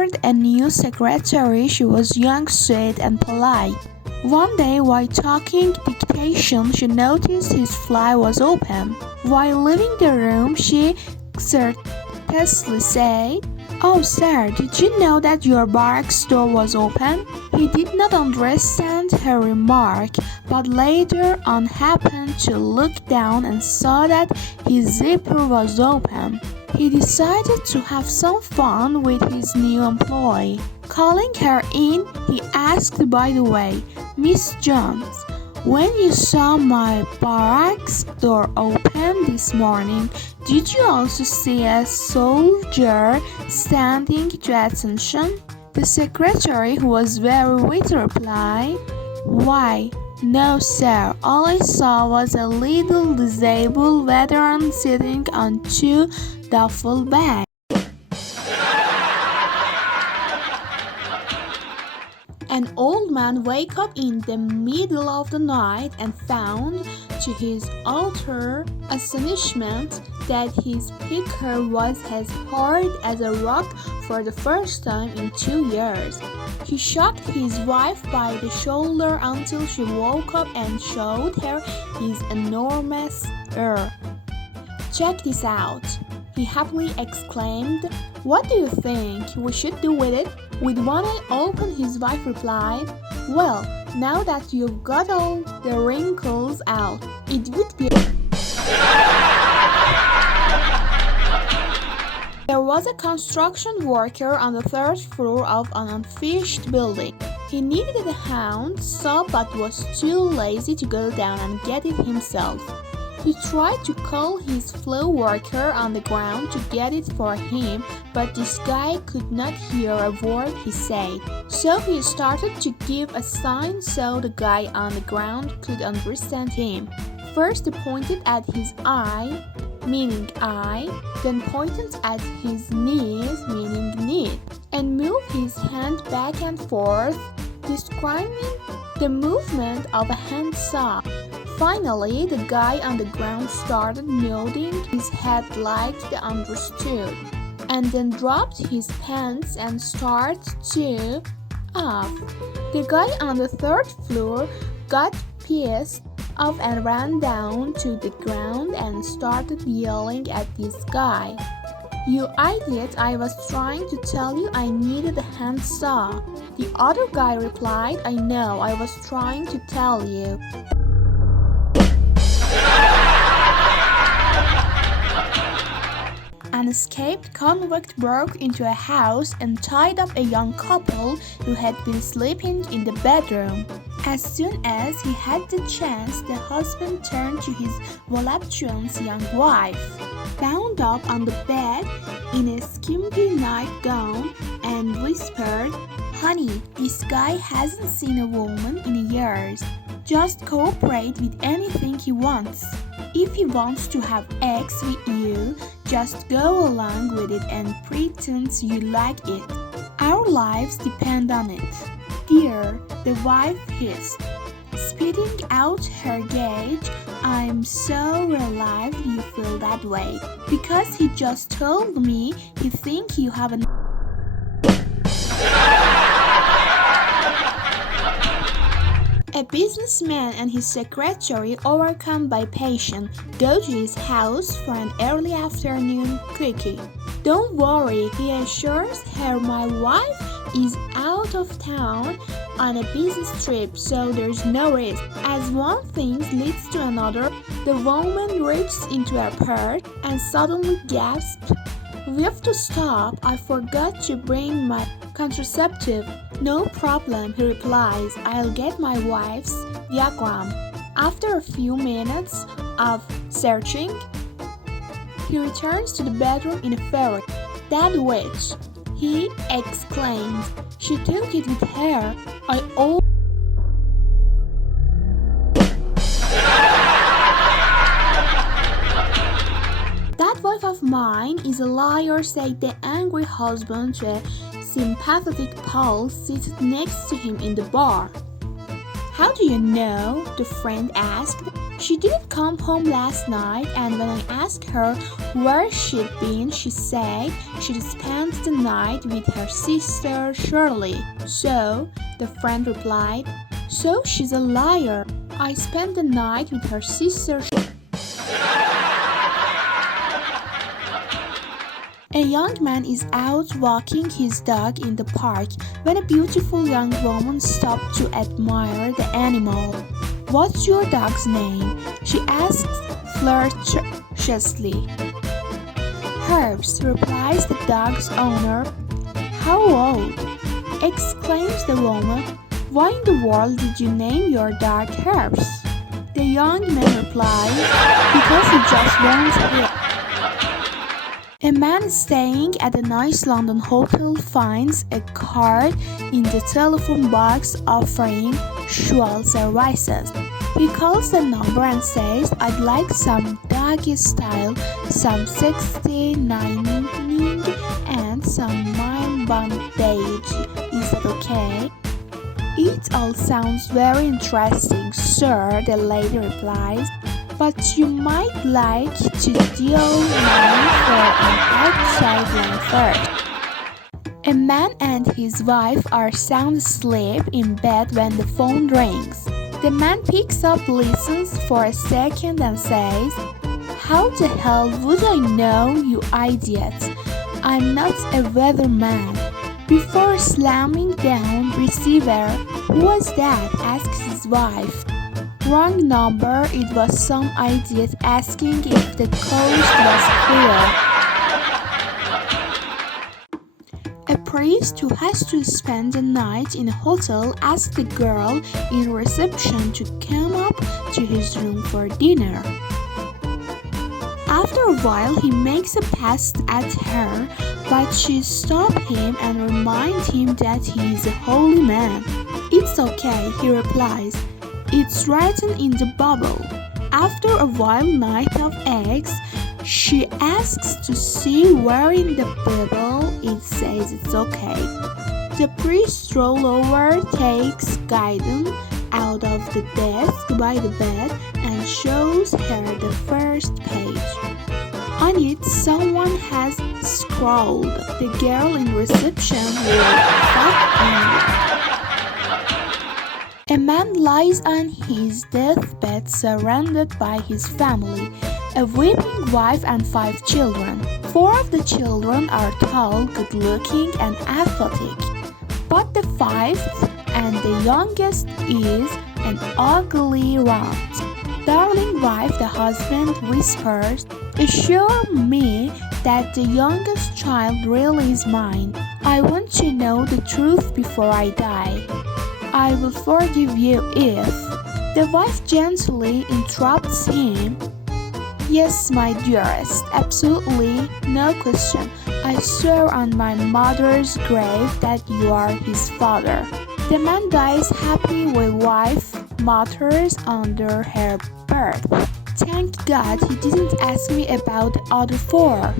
hired a new secretary. She was young, sweet, and polite. One day, while talking dictation, she noticed his fly was open. While leaving the room, she courteously said, "Oh, sir, did you know that your barracks door was open?" He did not understand her remark, but later on happened to look down and saw that his zipper was open. He decided to have some fun with his new employee. Calling her in, he asked, "By the way, Miss Jones, when you saw my barracks door open this morning, did you also see a soldier standing to attention?" The secretary, who was very witty, replied, "Why, no, sir. All I saw was a little disabled veteran sitting on two duffel bags." An old man woke up in the middle of the night and found, to his utter astonishment, that his picker was as hard as a rock for the first time in 2 years. He shocked his wife by the shoulder until she woke up and showed her his enormous ear. "Check this out," he happily exclaimed. "What do you think we should do with it?" With one eye open, his wife replied, "Well, now that you've got all the wrinkles out, it would be..." There was a construction worker on the 3rd floor of an unfinished building. He needed a hand saw but was too lazy to go down and get it himself. He tried to call his fellow worker on the ground to get it for him, but this guy could not hear a word he said. So he started to give a sign so the guy on the ground could understand him. First he pointed at his eye, meaning eye, then pointed at his knees, meaning knee, and moved his hand back and forth, describing the movement of a handsaw. Finally, the guy on the ground started nodding his head like he understood, and then dropped his pants and started to off. The guy on the 3rd floor got pissed off and ran down to the ground and started yelling at this guy. "You idiot, I was trying to tell you I needed a handsaw." The other guy replied, "I know, I was trying to tell you." An escaped convict broke into a house and tied up a young couple who had been sleeping in the bedroom. As soon as he had the chance, the husband turned to his voluptuous young wife, bound up on the bed in a skimpy nightgown, and whispered, "Honey, this guy hasn't seen a woman in years. Just cooperate with anything he wants. If he wants to have sex with you, just go along with it and pretend you like it. Our lives depend on it." "Dear," the wife hissed, spitting out her gauge, "I'm so relieved you feel that way, because he just told me he thinks you have an..." A businessman and his secretary, overcome by passion, go to his house for an early afternoon quickie. "Don't worry," he assures her, "my wife is out of town on a business trip, so there's no risk." As one thing leads to another, the woman reaches into her purse and suddenly gasps, "We have to stop. I forgot to bring my contraceptive." "No problem," he replies. "I'll get my wife's diagram." After a few minutes of searching, he returns to the bedroom in a ferry. "That witch!" he exclaimed. "She took it with her. I owe..." "That wife of mine is a liar," said the angry husband to a sympathetic pal seated next to him in the bar. How do you know? The friend asked. She didn't come home last night, and when I asked her where she'd been, she said she'd spent the night with her sister Shirley. So, the friend replied, so she's a liar. I spent the night with her sister. A young man is out walking his dog in the park when a beautiful young woman stopped to admire the animal. What's your dog's name? She asked flirtatiously. Herbs, replies the dog's owner. How old? Exclaims the woman. Why in the world did you name your dog Herbs? The young man replies, because he just wants it. A man staying at a nice London hotel finds a card in the telephone box offering sexual services. He calls the number and says, I'd like some doggy style, some sexy nining, and some mind bondage. Is that okay? It all sounds very interesting, sir, the lady replies. But you might like to deal mine for an outside one first. A man and his wife are sound asleep in bed when the phone rings. The man picks up, listens for a second and says, how the hell would I know, you idiot? I'm not a weatherman. Before slamming down receiver, who was that? Asks his wife. Wrong number, it was some idiot asking if the coast was clear. A priest who has to spend the night in a hotel asked the girl in reception to come up to his room for dinner. After a while, he makes a pass at her, but she stops him and reminds him that he is a holy man. It's okay, he replies. It's written in the Bible. After a wild night of eggs, she asks to see where in the Bible it says it's okay. The priest rolls over, takes Gideon out of the desk by the bed, and shows her the first page. On it, someone has scrawled, the girl in reception will fuck Andy. A man lies on his deathbed surrounded by his family, a weeping wife and 5 children. 4 of the children are tall, good-looking, and athletic, but the 5th and the youngest is an ugly runt. Darling wife, the husband whispers, assure me that the youngest child really is mine. I want to know the truth before I die. I will forgive you if. The wife gently interrupts him. Yes, my dearest, absolutely, no question. I swear on my mother's grave that you are his father. The man dies happy with wife mutters under her birth. Thank God he didn't ask me about the other 4.